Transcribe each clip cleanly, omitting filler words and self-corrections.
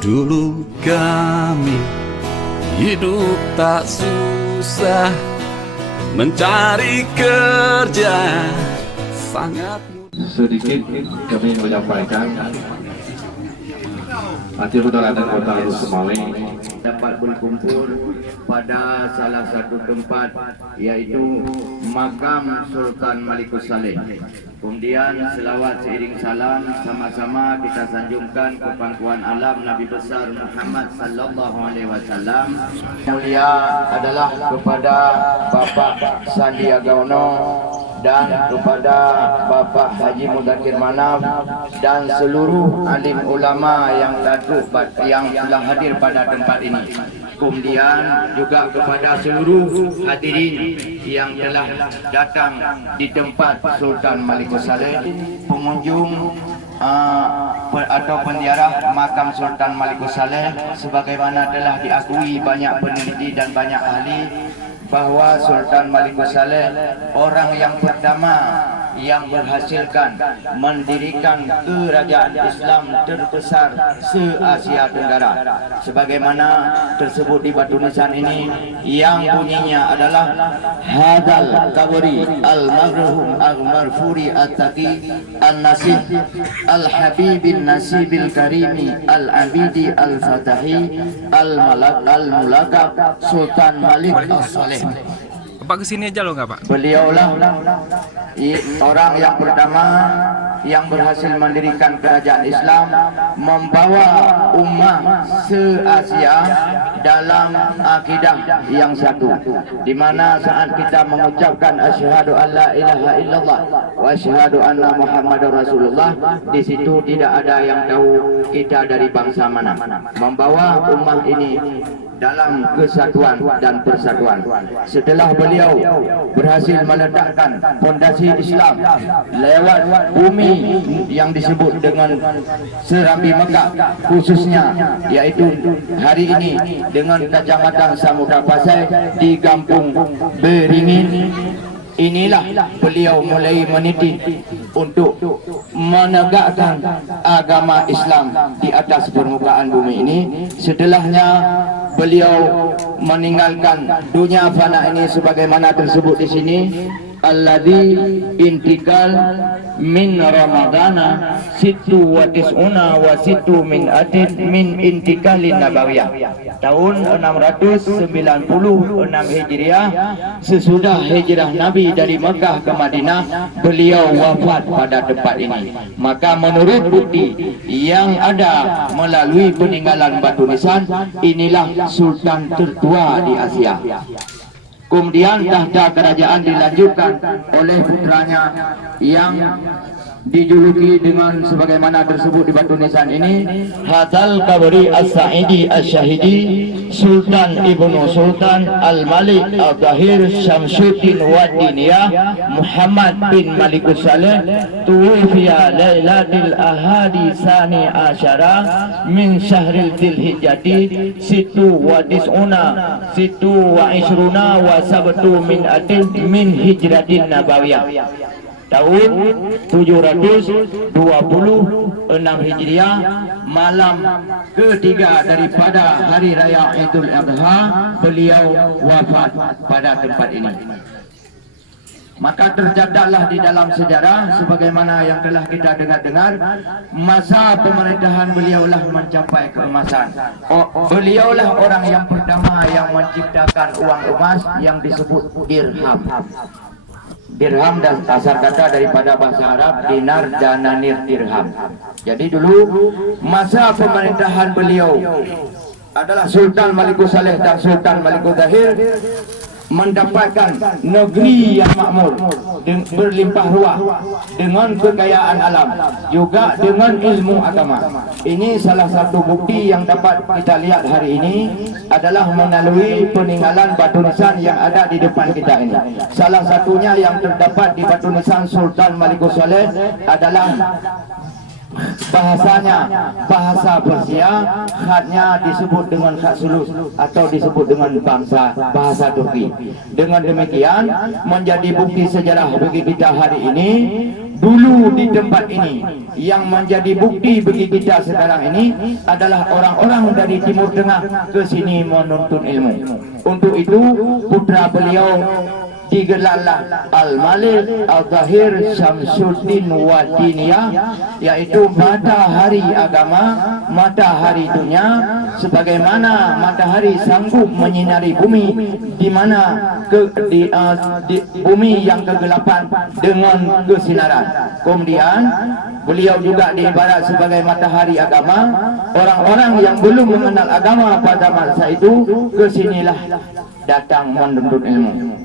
Dulu kami hidup tak susah, mencari kerja sangat mudah. Sedikit kami menyampaikan hati saudara dan kota Semawe dapat berkumpul pada salah satu tempat, yaitu makam Sultan Malikus Saleh. Kemudian selawat seiring salam sama-sama kita sanjungkan ke pangkuan alam Nabi besar Muhammad sallallahu alaihi wasallam. Mulia adalah kepada Bapak Sandiaga Uno dan kepada Bapak Haji Mudakir Manaf dan seluruh alim ulama yang telah hadir pada tempat ini. Kemudian juga kepada seluruh hadirin yang telah datang di tempat Sultan Malikus Saleh, pengunjung atau penziarah makam Sultan Malikus Saleh, sebagaimana telah diakui banyak peneliti dan banyak ahli bahawa Sultan Malikus Saleh orang yang pertama yang berhasilkan mendirikan kerajaan Islam terbesar se-Asia Tenggara, sebagaimana tersebut di batu nisan ini, yang bunyinya adalah Hadal Kabri Al-Maghrhum Al-Marfuri At-Taqi Al-Nasih Al-Habibin Nasibil Karimi Al-Abidi Al-Fatahi Al-Malak Al-Mulakab Sultan Malik As-Saleh. Pak kesini aja lo nggak Pak? Beliaulah orang yang pertama yang berhasil mendirikan kerajaan Islam, membawa ummah se-Asia dalam akidah yang satu, di mana saat kita mengucapkan asyhadu alla ilaha illallah wa asyhadu anna muhammadar rasulullah, di situ tidak ada yang tahu kita dari bangsa mana, membawa ummah ini dalam kesatuan dan persatuan. Setelah beliau berhasil meletakkan fondasi Islam lewat bumi yang disebut dengan Serambi Mekah khususnya, yaitu hari ini dengan Kecamatan Samudra Pasai di Kampung Beringin, inilah beliau mulai meniti untuk menegakkan agama Islam di atas permukaan bumi ini. Setelahnya beliau meninggalkan dunia fana ini sebagaimana tersebut di sini, alladzi intikal min ramadana situ wa tis'una wa situ min adid min intikalin nabawiyah, tahun 696 Hijriah, sesudah hijrah Nabi dari Mekah ke Madinah, beliau wafat pada tempat ini. Maka menurut bukti yang ada melalui peninggalan batu nisan, inilah sultan tertua di Asia. Kemudian tahta kerajaan dilanjutkan oleh putranya yang dijuluki dengan sebagaimana tersebut di batu nisan ini, Hadal Kabri As-Sa'idi As-Syahidi Sultan Ibnu Sultan Al-Malik Al-Tahir Syamsuddin Wadiniyah Muhammad bin Malikus Saleh, tuwfiya Lailatul Ahadi Sani Asyara min Syahril Dzulhijjati situ wa tis'una situ wa ishruna wa sabtu min atin min hijratin nabawiyah, tahun 726 Hijriah, malam ketiga daripada hari raya Idul Adha, beliau wafat pada tempat ini. Maka tercatatlah di dalam sejarah sebagaimana yang telah kita dengar-dengar, masa pemerintahan beliaulah mencapai keemasan. Beliaulah orang yang pertama yang menciptakan uang emas yang disebut dirham. Dirham dan asal kata daripada bahasa Arab dinar, dananir, dirham. Jadi dulu masa pemerintahan beliau adalah Sultan Malikus Saleh dan Sultan Malikus Tahir mendapatkan negeri yang makmur, berlimpah ruah, dengan kekayaan alam, juga dengan ilmu agama. Ini salah satu bukti yang dapat kita lihat hari ini adalah melalui peninggalan batu nisan yang ada di depan kita ini. Salah satunya yang terdapat di batu nisan Sultan Malikus Saleh adalah bahasanya bahasa Persia, khatnya disebut dengan khat sulus atau disebut dengan bahasa Turki. Dengan demikian menjadi bukti sejarah bagi kita hari ini dulu di tempat ini. Yang menjadi bukti bagi kita sekarang ini adalah orang-orang dari Timur Tengah ke sini menuntut ilmu. Untuk itu putra beliau digelarlah Al-Malik Al-Zahir Syamsuddin Wadiniyah, iaitu matahari agama, matahari dunia. Sebagaimana matahari sanggup menyinari bumi, di mana bumi yang kegelapan dengan kesinaran. Kemudian beliau juga diibarat sebagai matahari agama. Orang-orang yang belum mengenal agama pada masa itu kesinilah datang menuntut ilmu.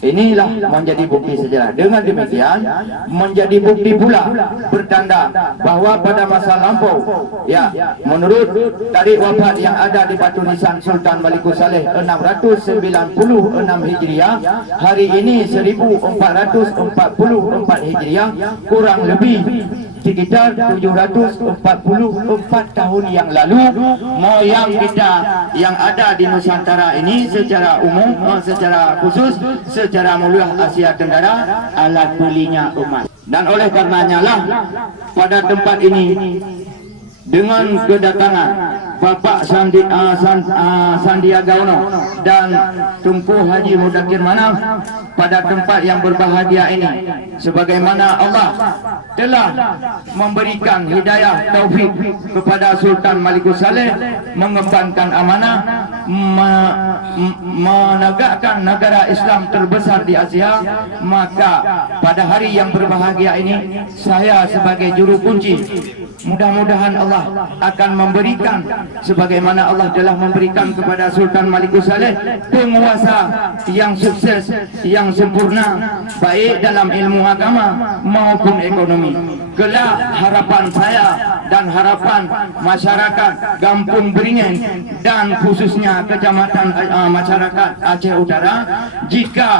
Inilah menjadi bukti sejarah. Dengan demikian menjadi bukti pula bertanda bahawa pada masa lampau, ya, menurut tarikh wafat yang ada di Batu Nisan Sultan Malikus Saleh 696 Hijriah, hari ini 1444 Hijriah, kurang lebih sekitar 744 tahun yang lalu, moyang kita yang ada di Nusantara ini secara umum, secara khusus, secara mulia Asia Tenggara, alat belinya umat. Dan oleh karenanya lah pada tempat ini dengan kedatangan Bapak Sandiaga Uno dan Tunku Haji Mudakir Manaf pada tempat yang berbahagia ini, sebagaimana Allah telah memberikan hidayah taufik kepada Sultan Malikus Saleh mengembankan amanah, menegakkan negara Islam terbesar di Asia. Maka pada hari yang berbahagia ini, saya sebagai juru kunci, mudah-mudahan Allah akan memberikan sebagaimana Allah telah memberikan kepada Sultan Malikus Saleh penguasa yang sukses, yang sempurna, baik dalam ilmu agama maupun ekonomi. Kelak harapan saya dan harapan masyarakat Kampung Beringin dan khususnya kecamatan masyarakat Aceh Utara, jika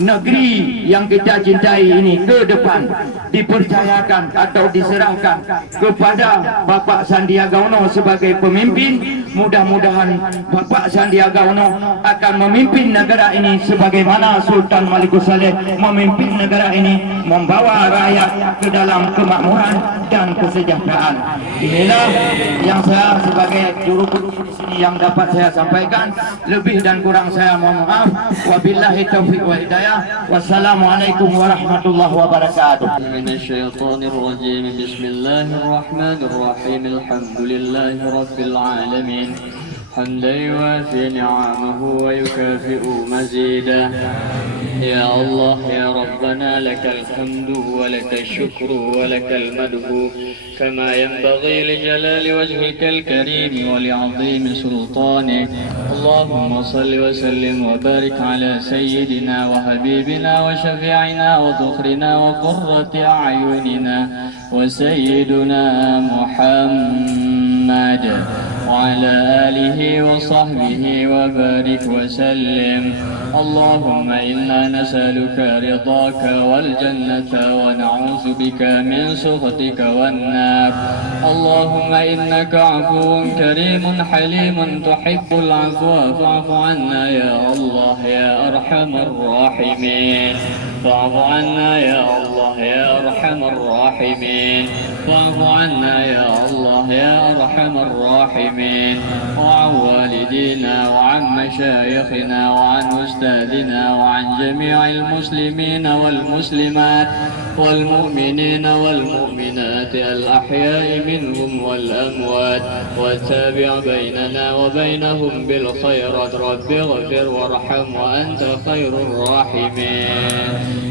negeri yang kita cintai ini ke depan dipercayakan atau diserahkan kepada Bapak Sandiaga Uno sebagai pemimpin, mudah-mudahan Bapak Sandiaga Uno akan memimpin negara ini sebagaimana Sultan Malikus Saleh memimpin negara ini, membawa rakyat ke dalam kemakmuran dan kesejahteraan. Inilah yang saya sebagai juru kunci di sini yang dapat saya sampaikan. Lebih dan kurang saya mohon maaf. Wabillahi taufiq wa hidayah. Wassalamualaikum warahmatullahi wabarakatuh. Minasyaitonir rajim. Bismillahirrahmanirrahim. Alhamdulillahi rabbil alamin. حمدا يوافي نعمه ويكافئ مزيدا. يا الله يا ربنا لك الحمد ولك الشكر ولك المدح كما ينبغي لجلال وجهك الكريم ولعظيم سلطانك. اللهم صل وسلم وبارك على سيدنا وحبيبنا وشفيعنا وذخرنا وقرة أعيننا وسيدنا محمد وعلى آله وصحبه وبارك وسلم. اللهم إنا نسألك رضاك والجنة ونعوذ بك من سخطك والنار. اللهم إنك عفو كريم حليم تحب العفو فاعف عنا يا الله يا أرحم الراحمين. فاعف عنا يا الله يا أرحم الراحمين. فاعف عنا يا الله يا أرحم الراحمين. وعن والدينا وعن مشايخنا وعن أستاذنا وعن جميع المسلمين والمسلمات والمؤمنين والمؤمنات الأحياء منهم والأموات، وتابع بيننا وبينهم بالخيرات. رب اغفر وارحم وأنت خير الراحمين.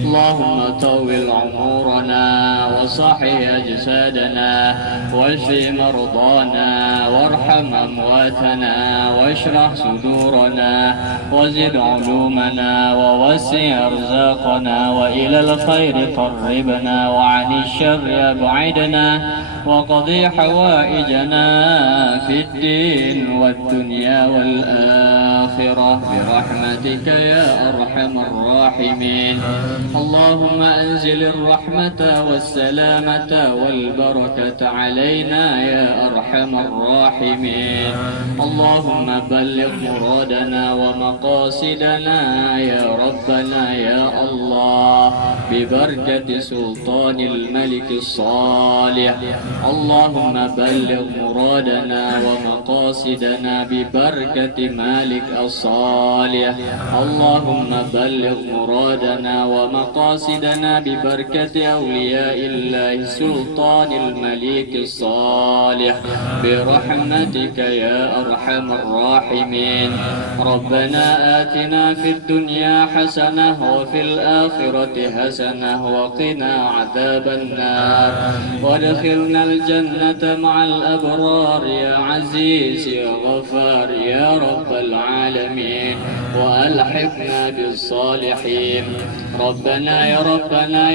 اللهم طول عمرنا وصحي أجسادنا واشف مرضانا وارحم أمواتنا واشرح صدورنا وزد علومنا ووسع أرزاقنا وإلى الخير قربنا وعن الشر أبعدنا وقضي حوائجنا في الدين والدنيا والآخرة برحمتك يا أرحم الراحمين. اللهم أنزل الرحمة والسلامة والبركة علينا يا أرحم الراحمين. اللهم بلغ مرادنا ومقاصدنا يا ربنا يا الله ببركة سلطان الملك الصالح. اللهم بلغ مرادنا ومقاصدنا ببركة مالك الصالح. اللهم بلغ مرادنا ومقاصدنا ببركة أولياء الله سلطان الملك الصالح برحمتك يا أرحم الراحمين. ربنا آتنا في الدنيا حسنة وفي الآخرة حسنة وقنا عذاب النار وادخلنا الجنة مع الأبرار يا عزيز يا غفار يا رب العالمين وألحقنا بالصالحين. ربنا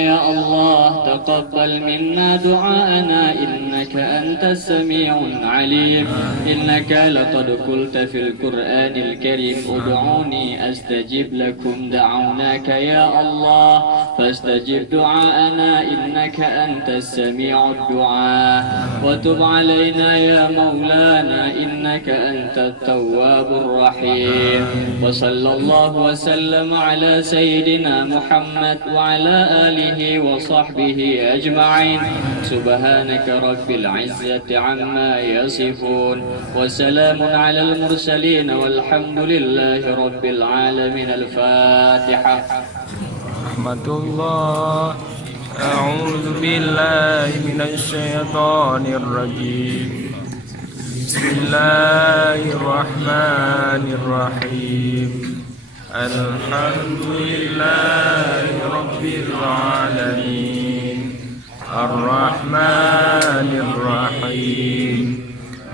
يا الله تقبل منا دعاءنا إنك أنت السميع العليم. إنك لقد قلت في القرآن الكريم ادعوني أستجب لكم. دعوناك يا الله فاستجب دعاءنا إنك أنت السميع الدعاء. وتب علينا يا مولانا إنك أنت التواب الرحيم. وصلى الله وسلم على سيدنا محمد وعلى آله وصحبه أجمعين. سبحانك رب العزة عما يصفون وسلام على المرسلين والحمد لله رب العالمين. الفاتحة. رحمة الله. أعوذ بالله من الشيطان الرجيم. بسم الله الرحمن الرحيم. الحمد لله رب العالمين الرحمن الرحيم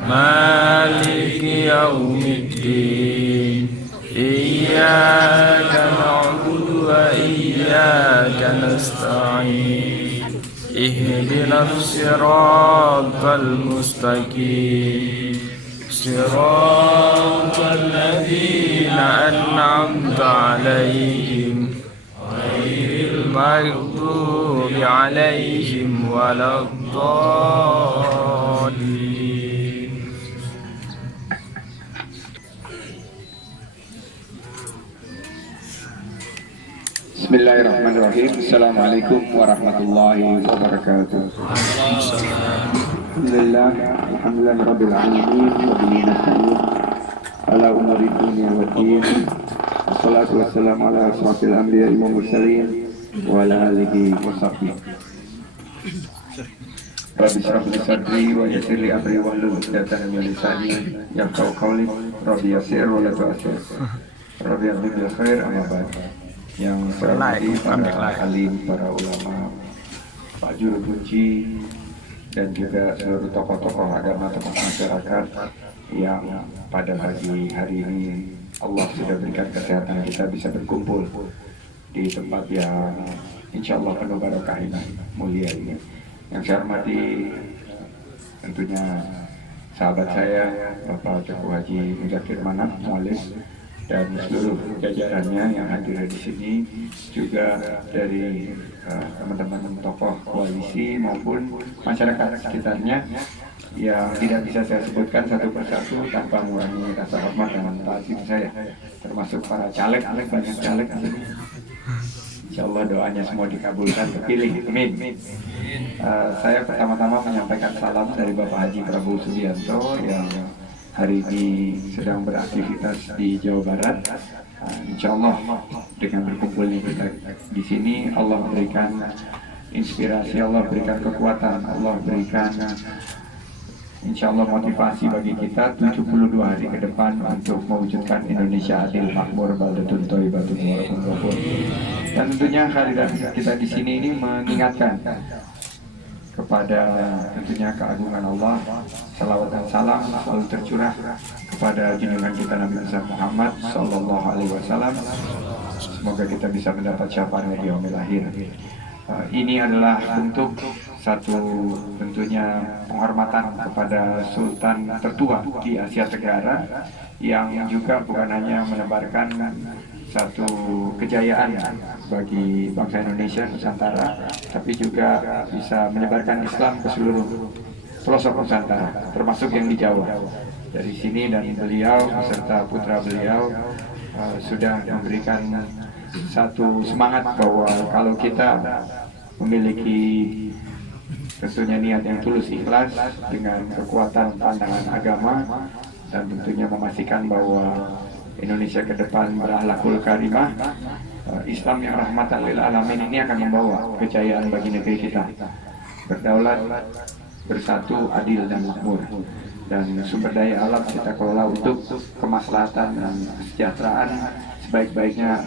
مالك يوم الدين. إياك نعبد وإياك نستعين. اهدنا الصراط المستقيم صراط الذين أنعمت عليهم غير المغضوب عليهم ولا الضالين. Bismillahirrahmanirrahim. Assalamualaikum warahmatullahi wabarakatuh. Alhamdulillah rabbil alamin wa bihi nasta'in ala umuri dunya waddin. Wassalatu wassalamu ala asrofil anbiya'i wal mursalin wa ala alihi wa sahbihi. Rabbi shrah li sadri wa yassir li amri wahlul 'uqdatam min lisani yafqahu qawli. Rabbi yassir wa la tu'assir. Rabbi a'udzu bil khair amma ba'd. Yang saya hormati para alim, para ulama, Pak Juru Kunci, dan juga seluruh tokoh-tokoh agama, tokoh masyarakat yang pada pagi hari ini Allah sudah berikan kesehatan kita bisa berkumpul di tempat yang insya Allah penuh barokah ini, mulia ini. Yang saya hormati tentunya sahabat saya Bapak Joko Haji Muzakir Manaf, mualis, dan seluruh jajarannya yang hadir di sini, juga dari teman-teman tokoh koalisi maupun masyarakat sekitarnya yang tidak bisa saya sebutkan satu persatu tanpa mengurangi rasa hormat dan ta'zim saya, termasuk para caleg, banyak caleg di sini. Insya Allah doanya semua dikabulkan, terpilih, amin. Saya pertama-tama menyampaikan salam dari Bapak Haji Prabowo Subianto yang hari ini sedang beraktivitas di Jawa Barat. Insya Allah dengan berkumpulnya kita di sini, Allah berikan inspirasi, Allah berikan kekuatan, Allah berikan insya Allah motivasi bagi kita 72 hari ke depan untuk mewujudkan Indonesia adil, makmur, baldatun thayyibatun wa rabbun ghafur. Dan tentunya kehadiran kita di sini ini mengingatkan kepada tentunya keagungan Allah. Salawat dan salam selalu tercurah kepada junjungan kita Nabi Muhammad Sallallahu Alaihi Wasallam. Semoga kita bisa mendapat syafaat di yaumil akhir. Ini adalah bentuk satu tentunya penghormatan kepada Sultan tertua di Asia Tenggara yang juga bukan hanya menebarkan satu kejayaan bagi bangsa Indonesia Nusantara, tapi juga bisa menyebarkan Islam ke seluruh pelosok Nusantara, termasuk yang di Jawa. Dari sini dan beliau beserta putra beliau sudah memberikan satu semangat bahwa kalau kita memiliki tentunya niat yang tulus ikhlas dengan kekuatan pandangan agama dan tentunya memastikan bahwa Indonesia ke depan berakhlakul karimah, Islam yang rahmatan lil alamin ini akan membawa kejayaan bagi negeri kita, berdaulat, bersatu, adil dan makmur, dan sumber daya alam kita kelola untuk kemaslahatan dan kesejahteraan sebaik-baiknya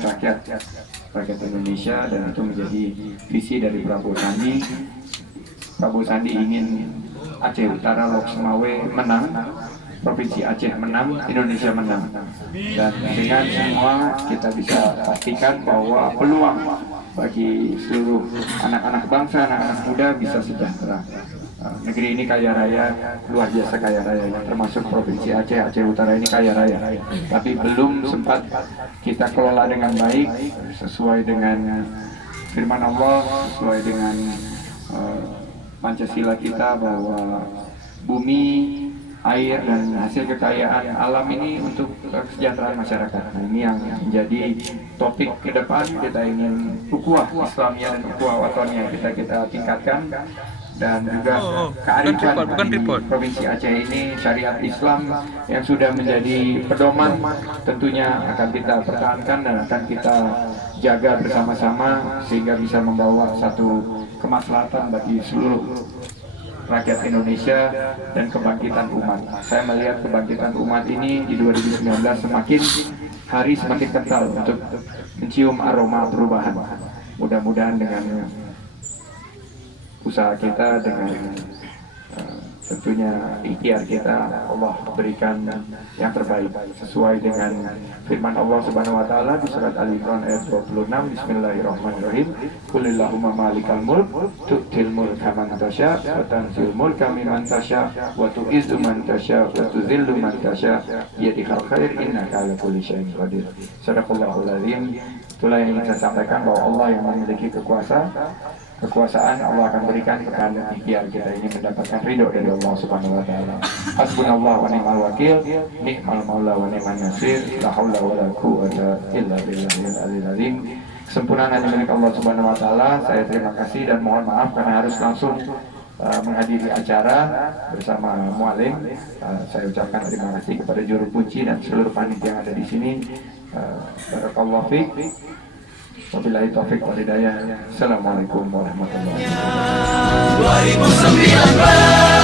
rakyat Indonesia. Dan itu menjadi visi dari Prabowo Sandi. Prabowo Sandi ingin Aceh Utara, Lok Sumawe menang, Provinsi Aceh menang, Indonesia menang. Dan dengan semua kita bisa pastikan bahwa peluang bagi seluruh anak-anak bangsa, anak-anak muda bisa sejahtera. Negeri ini kaya raya, luar biasa kaya raya, termasuk Provinsi Aceh, Aceh Utara ini kaya raya. Tapi belum sempat kita kelola dengan baik, sesuai dengan firman Allah, sesuai dengan Pancasila kita, bahwa bumi, air, dan hasil kekayaan alam ini untuk kesejahteraan masyarakat. Nah, ini yang menjadi topik ke depan. Kita ingin ukhuwah Islamiyah dan ukhuwah watoniyah kita tingkatkan, dan juga kearifan di Provinsi Aceh ini, syariat Islam yang sudah menjadi pedoman tentunya akan kita pertahankan dan akan kita jaga bersama-sama sehingga bisa membawa satu kemaslahatan bagi seluruh rakyat Indonesia dan kebangkitan umat. Saya melihat kebangkitan umat ini di 2019 semakin hari semakin kental untuk mencium aroma perubahan. Mudah-mudahan dengan usaha kita, dengan tentunya ikhtiar kita, Allah berikan yang terbaik sesuai dengan firman Allah Subhanahu wa taala di surat Ali Imran ayat 26. Bismillahirrahmanirrahim. Qulillahumma malikal mulk tu'til mulka man tasya wa tanzilul mulka mimman tasya wa tu'izzu man tasya wa tuzillu man tasya biyadikal khair innaka ala kulli syai'in qadir. Shadaqallahul azim. Itulah yang ingin saya sampaikan, bahwa Allah yang memiliki kekuasaan Allah akan berikan kepada ikhtiar kita ini mendapatkan ridho dari Allah Subhanahu wa taala. Hasbunallah wa ni'mal wakil, ni'mal maula wa ni'man nasir, la haula wa la quwwata illa billahil aliyil azim. Kesempurnaan hanya milik Allah Subhanahu wa taala. Saya terima kasih dan mohon maaf karena harus langsung menghadiri acara bersama mualim. Saya ucapkan terima kasih kepada juru kunci dan seluruh panitia yang ada di sini. Barakallahu fiik. Wabillahi taufiq wal hidayah. Assalamualaikum warahmatullahi wabarakatuh. 2019